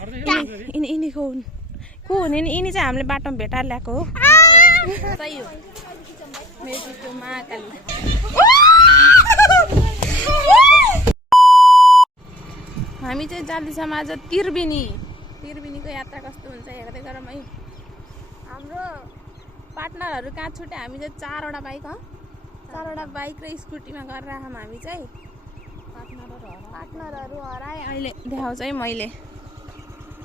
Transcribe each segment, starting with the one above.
यिनीको को हुने नि यिनी चाहिँ हामीले बाटोमा भेटाएर ल्याएको हो हामी चाहिँ जाँदैछौँ आज त्रिवेणीको यात्रा कस्तो हुन्छ हेर्दै गरौँ है। हाम्रो पार्टनरहरू कहाँ छुट्यो हामी चाहिँ चारवटा बाइक र स्कुटीमा गरेर आयौँ। हामी चाहिँ पार्टनरहरू हराएँ अहिले देखाउँछु है मैले।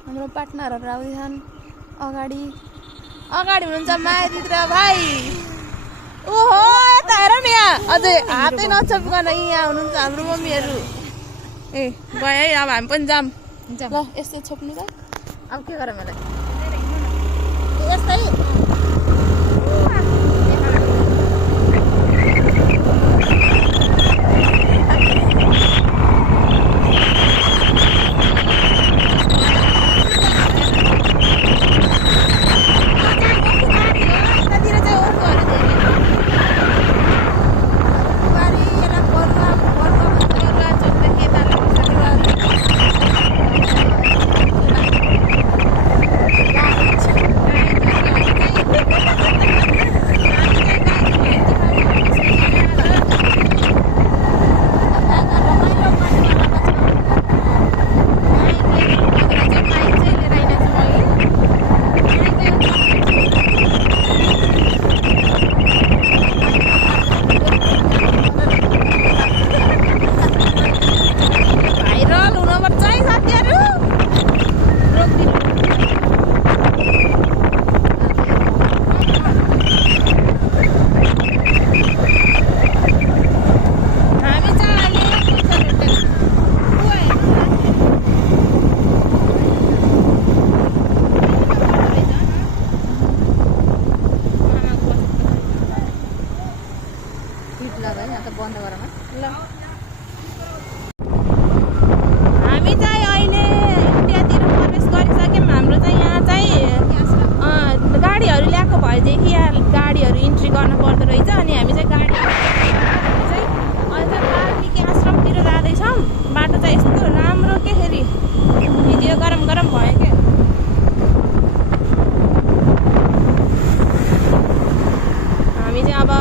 हाम्रो पार्टनरहरू आउँदैछन् अगाडि हुनुहुन्छ मायादिदी र भाइ। ओहो यता हेर नि यहाँ अझै हातै नछोपिकन यहाँ हुनुहुन्छ हाम्रो मम्मीहरू। ए गयो है अब हामी पनि जाऊँ ल। यस्तै छोप्नु त अब के गरौँ मलाई यस्तै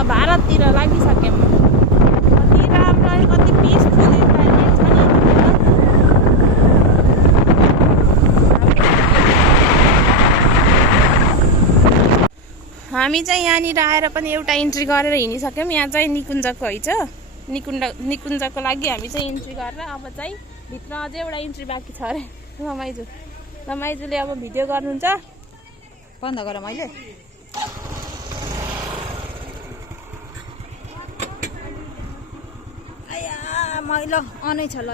भारततिर लागिसक्यौँ। कति राम्रो अनि कति पिसफुल हामी चाहिँ यहाँनिर आएर पनि एउटा इन्ट्री गरेर हिँडिसक्यौँ। यहाँ चाहिँ निकुञ्जको है छ निकुञ्जको लागि हामी चाहिँ इन्ट्री गरेर अब चाहिँ भित्र अझै एउटा इन्ट्री बाँकी छ अरे। रमाइजुले अब भिडियो गर्नुहुन्छ। बन्द गर मैले मैलो अनै छ ल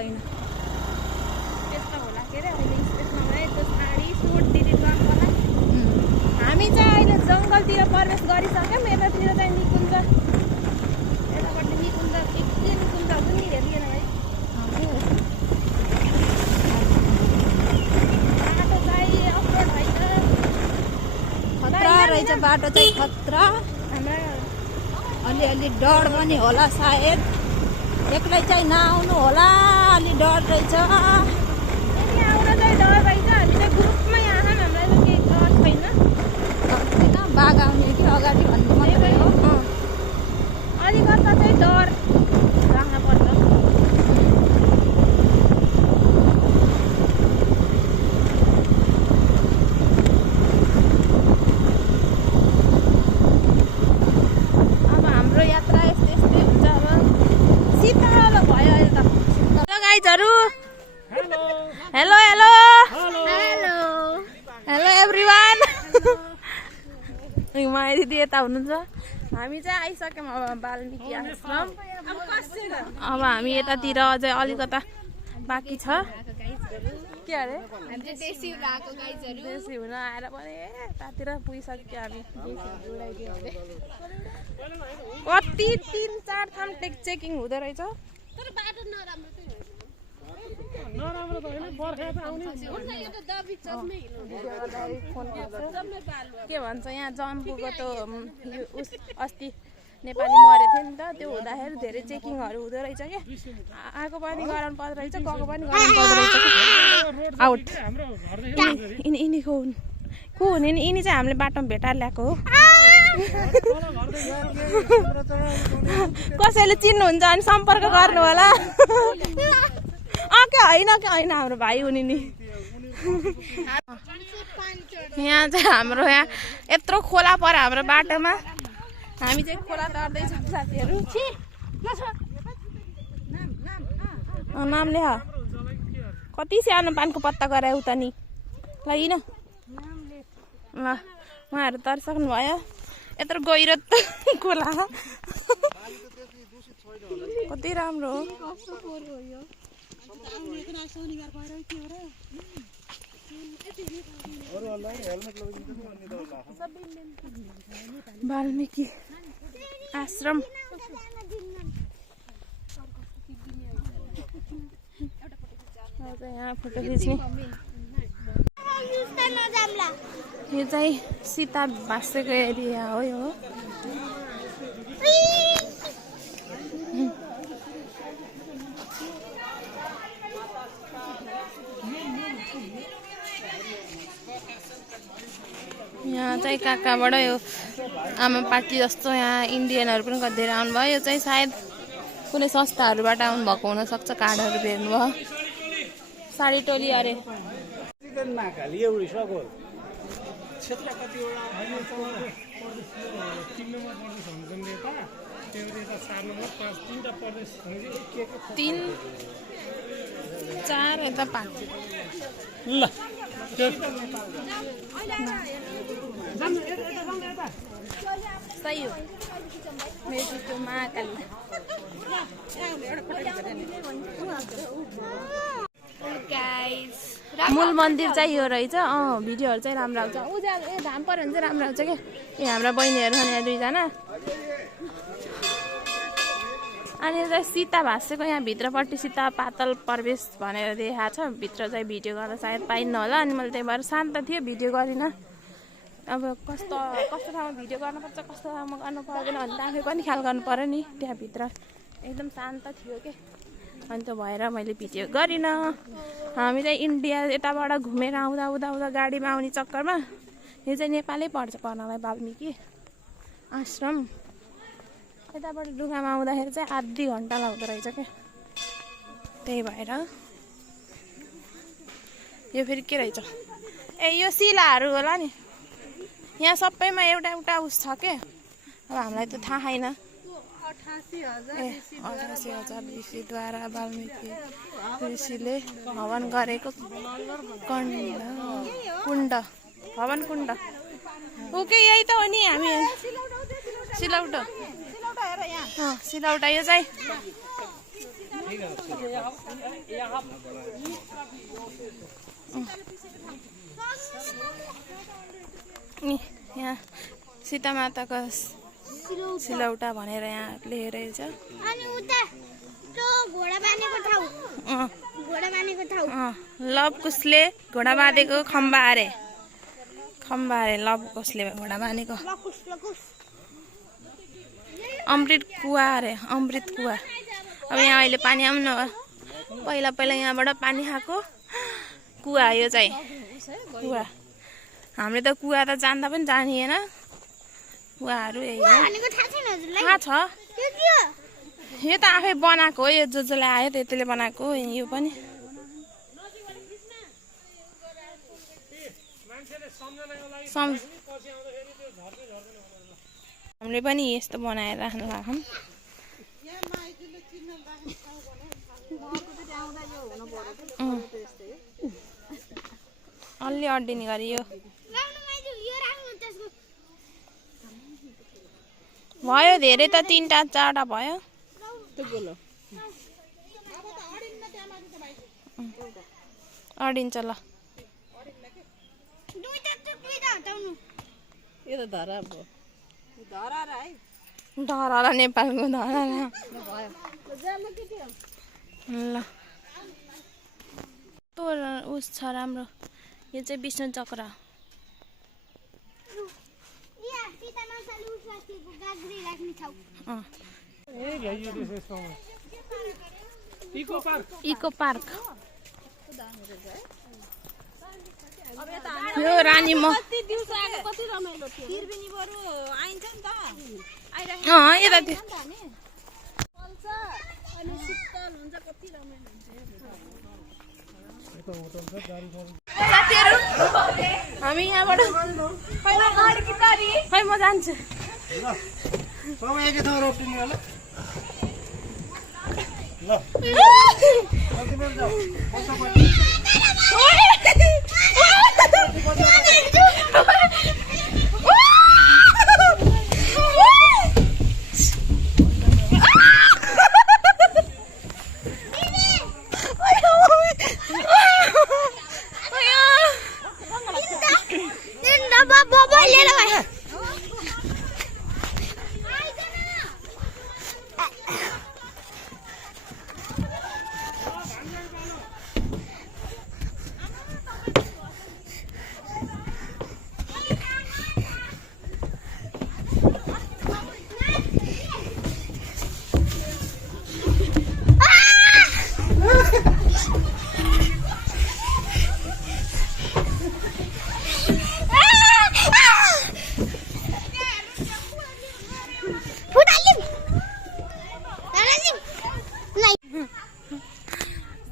त्यस्तो होला के अरे अहिले स्पेसमा गए त्यो साडी सुट डिलिट गर्नु होला। हामी चाहिँ अहिले जङ्गलतिर प्रवेश गरिसक्यौँ। यतातिर चाहिँ निकुञ्ज यतापट्टि निकुञ्ज के निकुञ्ज पनि हेरिएन है। बाटो चाहिँ अफरोड होइन खतरा रहेछ बाटो चाहिँ खतरा। अलिअलि डर पनि होला सायद एक्लै चाहिँ नआउनु होला अलि डर रहेछ। आउन चाहिँ डर रहेछ। हामी चाहिँ ग्रुपमै आएछौँ हामीलाई त केही डर छैन बाघ आउने कि अगाडि भन्नु मात्रै हो। अलिकता चाहिँ डर राख्नुपर्छ। अब हाम्रो यात्रा यस्तै हुन्छ। अब शीतल भयो अहिले त। हेलो गाइजहरू hello hello hello hello everyone. Maya दिदी यता हुनुहुन्छ। हामी चाहिँ आइसक्यौँ अब वाल्मिकी आश्रम। अब हामी यतातिर अझै अलिकता बाँकी छ। के अरे देशी हुन आएर पनि यतातिर पुगिसक्यो हामी। कति 3-4 ठाउँ चेकिङ हुँदो रहेछ। के भन्छ यहाँ जम्बुको त अस्ति नेपाली मरेको थियो नि त त्यो हुँदाखेरि धेरै चेकिङहरू हुँदो रहेछ क्या आएको पनि गराउनु पर्दो रहेछ गएको पनि गराउनु पर्दो रहेछ आउट यिनी को हुने नि यिनी चाहिँ हामीले बाटोमा भेटाएर ल्याएको हो कसैले चिन्नुहुन्छ भने सम्पर्क गर्नु होला के होइन हाम्रो भाइ हुने नि यहाँ चाहिँ हाम्रो यहाँ यत्रो खोला पर्यो हाम्रो बाटोमा हामी चाहिँ खोला तर्दैछौँ साथीहरू नाम लेख कति सानो पानको पत्ता गरायो उता नि ल उहाँहरू तर्सक्नु भयो यत्रो गहिरो खोला कति राम्रो हो वाल्मीकि आश्रम यहाँ फोटो खिच्ने यो चाहिँ सीता भाँसेको एरिया हो यो यहाँ चाहिँ कहाँबाट यो आमा पार्टी जस्तो यहाँ इन्डियनहरू पनि कति धेरै आउनुभयो यो चाहिँ सायद कुनै संस्थाहरूबाट आउनुभएको हुनसक्छ कार्डहरू हेर्नुभयो साडी टोली अरे तीन चार यता 5 ल सही हो मेरो महाकाल मूल मन्दिर चाहिँ यो रहेछ भिडियोहरू चाहिँ राम्रो आउँछ उज्यालो घाम पर्यो भने चाहिँ राम्रो आउँछ क्या हाम्रा बहिनीहरू छन् यहाँ 2 जना अनि चाहिँ सीता भाँसेको यहाँ भित्रपट्टि सीता पातल प्रवेश भनेर देखाएको छ भित्र चाहिँ भिडियो गर्दा सायद पाइन्न होला अनि मैले त्यही भएर शान्त थियो भिडियो गरिनँ अब कस्तो ठाउँमा भिडियो गर्नुपर्छ कस्तो ठाउँमा गर्नु पर्दैन भने त आफै पनि ख्याल गर्नु पर्यो नि त्यहाँभित्र एकदम शान्त थियो के अनि त्यो भएर मैले भिडियो गरिनँ हामी चाहिँ इन्डिया यताबाट घुमेर आउँदा गाडीमा आउने चक्करमा यो चाहिँ नेपालै पर्छ पर्नलाई वाल्मीकि आश्रम यताबाट डुङ्गामा आउँदाखेरि चाहिँ आधी घन्टा लाग्दो रहेछ क्या त्यही भएर यो फेरि के रहेछ यो शिलाहरू होला नि यहाँ सबैमा एउटा उस छ के अब हामीलाई त थाहा छैन 88,000 ऋषिद्वारा वाल्मीकि ऋषिले हवन गरेको कुण्ड हवन कुण्ड ओके यही त हो नि हामी सिलौटो सिलौटा यो चाहिँ यहाँ सीता माताको सिलौटा भनेर यहाँ लेखेर छ अनि उता त्यो घोडा बाँधेको ठाउँ लव कुशले घोडा बाँधेको खम्बा अरे लव कुशले घोडा बाँधेको अमृत कुवा अरे अमृत कुवा अब यहाँ अहिले पानी आउनु पहिला यहाँबाट पानी खाएको कुवा यो चाहिँ कुवा हामीले त कुवा त जान्दा पनि जानिएन कुवाहरू थाहा छ यो त आफै बनाएको हो यो जसले आयो त्यसले बनाएको हो यो पनि हामीले पनि यस्तो बनाएर राख्नु लाग्छौँ अलि अड्डिने गरी यो भयो धेरै त 3टा 4टा भयो अडिन्छ ल धराला नेपालको धराला ल उस छ राम्रो यो चाहिँ विष्णु चक्र साथीको गाग्री राख्ने ठाउँ इको पार्क यो रानी म यता साथीहरू हामी यहाँबाट खै म जान्छु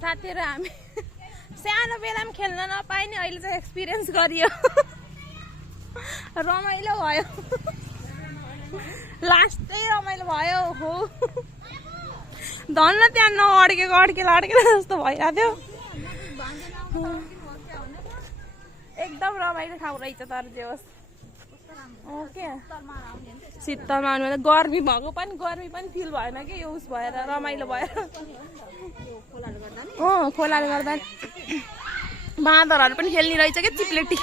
साथीहरू हामी सानो बेलामा खेल्न नपाए नि अहिले चाहिँ एक्सपिरियन्स गरियो रमाइलो भयो लास्टै रमाइलो भयो हो धन्न त्यहाँ नअड्केको अड्केला जस्तो भइरहेको थियो एकदम रमाइलो ठाउँ रहेछ तर जे होस् ओके शीतलमा आउनु गर्मी भएको गर्मी पनि फिल भएन कि यो उस भएर रमाइलो भएर खोलाले गर्दा बाँदरहरू पनि खेल्ने रहेछ क्या चिप्लेटी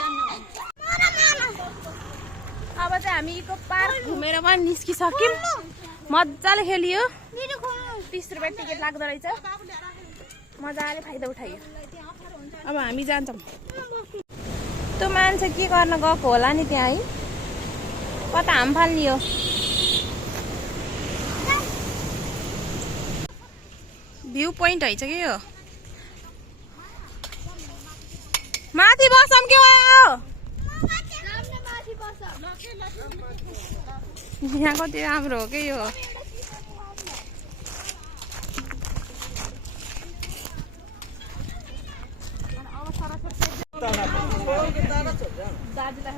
अब चाहिँ हामी इको पार्क घुमेर पनि निस्किसक्यौँ मजाले खेलियो 30 रुपियाँ टिकट लाग्दो रहेछ मजाले फाइदा उठाइयो अब हामी जान्छौँ त्यो मान्छे के गर्न गएको होला नि त्यहाँ है कता हाम फाल्ने हो भ्यू पोइन्ट है कि यो माथि बसौँ के भयो यहाँ कति राम्रो हो कि यो दाजुलाई